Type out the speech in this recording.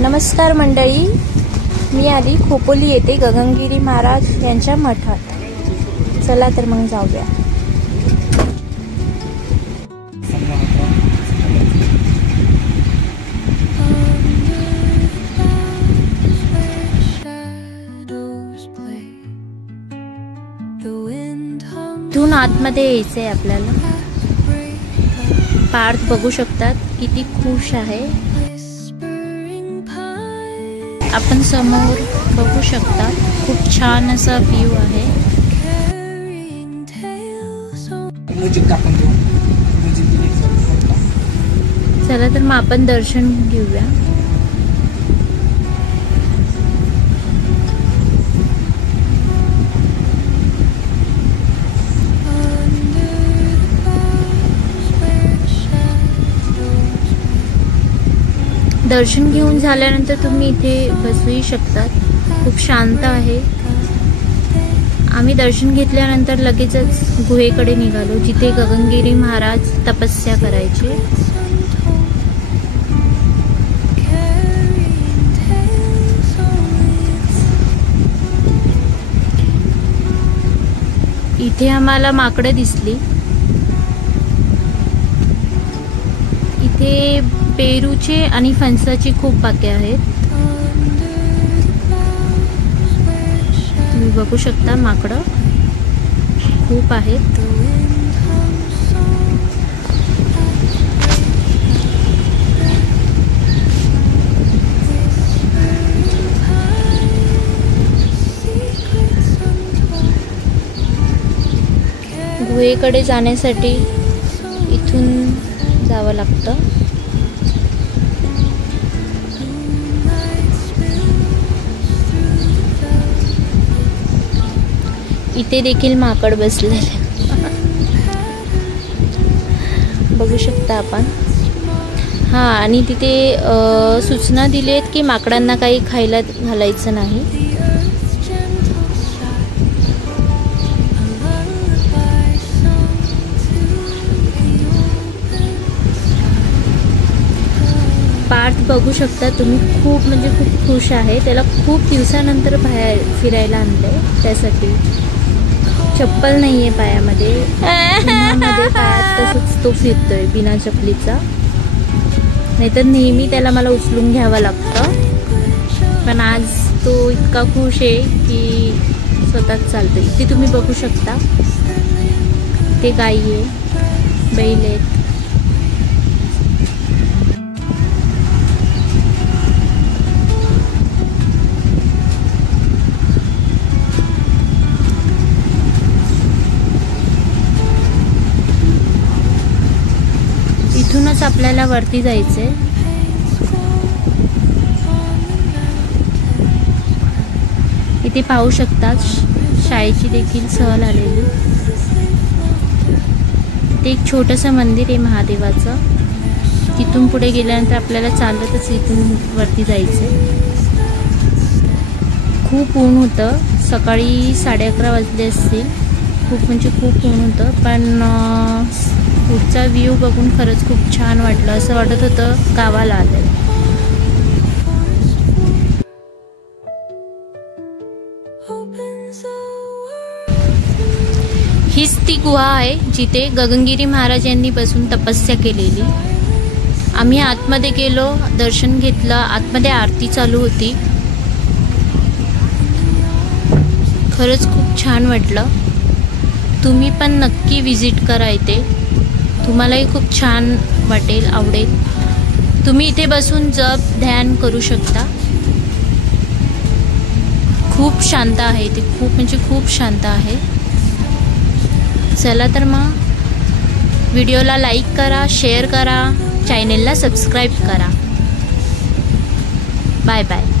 नमस्कार मंडळी, मी आली खोपोली येथे गगनगिरी महाराज यांच्या मठात। चला तर मग जाऊया। इथून आतमध्ये यायचंय आपल्याला। पार्थ बघू शकतात किती खुश आहे। आपण समोर बघू शकता खूप छान असा व्ह्यू आहे। चला तर मग आपण दर्शन घेऊया। दर्शन घेऊन झाल्यानंतर तुम्ही इथे बसूही शकतात। खूप शांत आहे। आम्ही दर्शन घेतल्यानंतर लगेचच गुहेकडे निघालो, जिथे गगनगिरी महाराज तपस्या करायचे। इथे आम्हाला माकडं दिसली। इथे पेरूचे आणि फणसाची खूप बागे आहेत। तुम्ही बघू शकता माकडं खूप आहेत। गुहेकडे जाण्यासाठी इथून जावं लागतं। इथे देखील माकड बसलेले बघू शकता आपण। हा, आणि तिथे सूचना दिली आहेत की माकडांना काही खायला घालायचं नाही। पार्थ बघू शकता तुम्ही, खूप म्हणजे खूप खुश आहे। त्याला खूप दिवसानंतर बाहेर फिरायला आणलंय, त्यासाठी चप्पल नाहीये पायामध्ये। पायात तसंच तो फिरतोय बिना चपलीचा, नाहीतर नेहमी त्याला मला उचलून घ्यावं लागतं। पण आज तो इतका खुश आहे की स्वतःच चालतोय। इथे तुम्ही बघू शकता ते गाई आहे, बैल आहेत। इथूनच आपल्याला वरती जायचंय। इथे पाहू शकता शाळेची देखील सहल आलेली। ते एक छोटंसं मंदिर आहे महादेवाचं। तिथून पुढे गेल्यानंतर आपल्याला चालतच इथून वरती जायचंय। खूप ऊन होतं, सकाळी 11:30 वाजले असतील। खूप म्हणजे खूप ऊन होतं, पण पुढचा व्ह्यू बघून खरंच खूप छान वाटलं। असं वाटत होतं गावाला आलंय। हीच ती गुहा आहे जिथे गगनगिरी महाराज यांनी बसून तपस्या केलेली। आम्ही आतमध्ये गेलो, दर्शन घेतलं। आतमध्ये आरती चालू होती। खरंच खूप छान वाटलं। तुम्ही पण नक्की विजिट करा इथे, तुम्हालाही खूप छान वाटेल, आवडेल। तुम्ही इथे बसून जप ध्यान करू शकता। खूप शांत आहे इथे, खूप म्हणजे खूप शांत आहे। चला तर मग व्हिडिओला लाईक करा, शेअर करा, चॅनेलला सबस्क्राईब करा। Bye bye.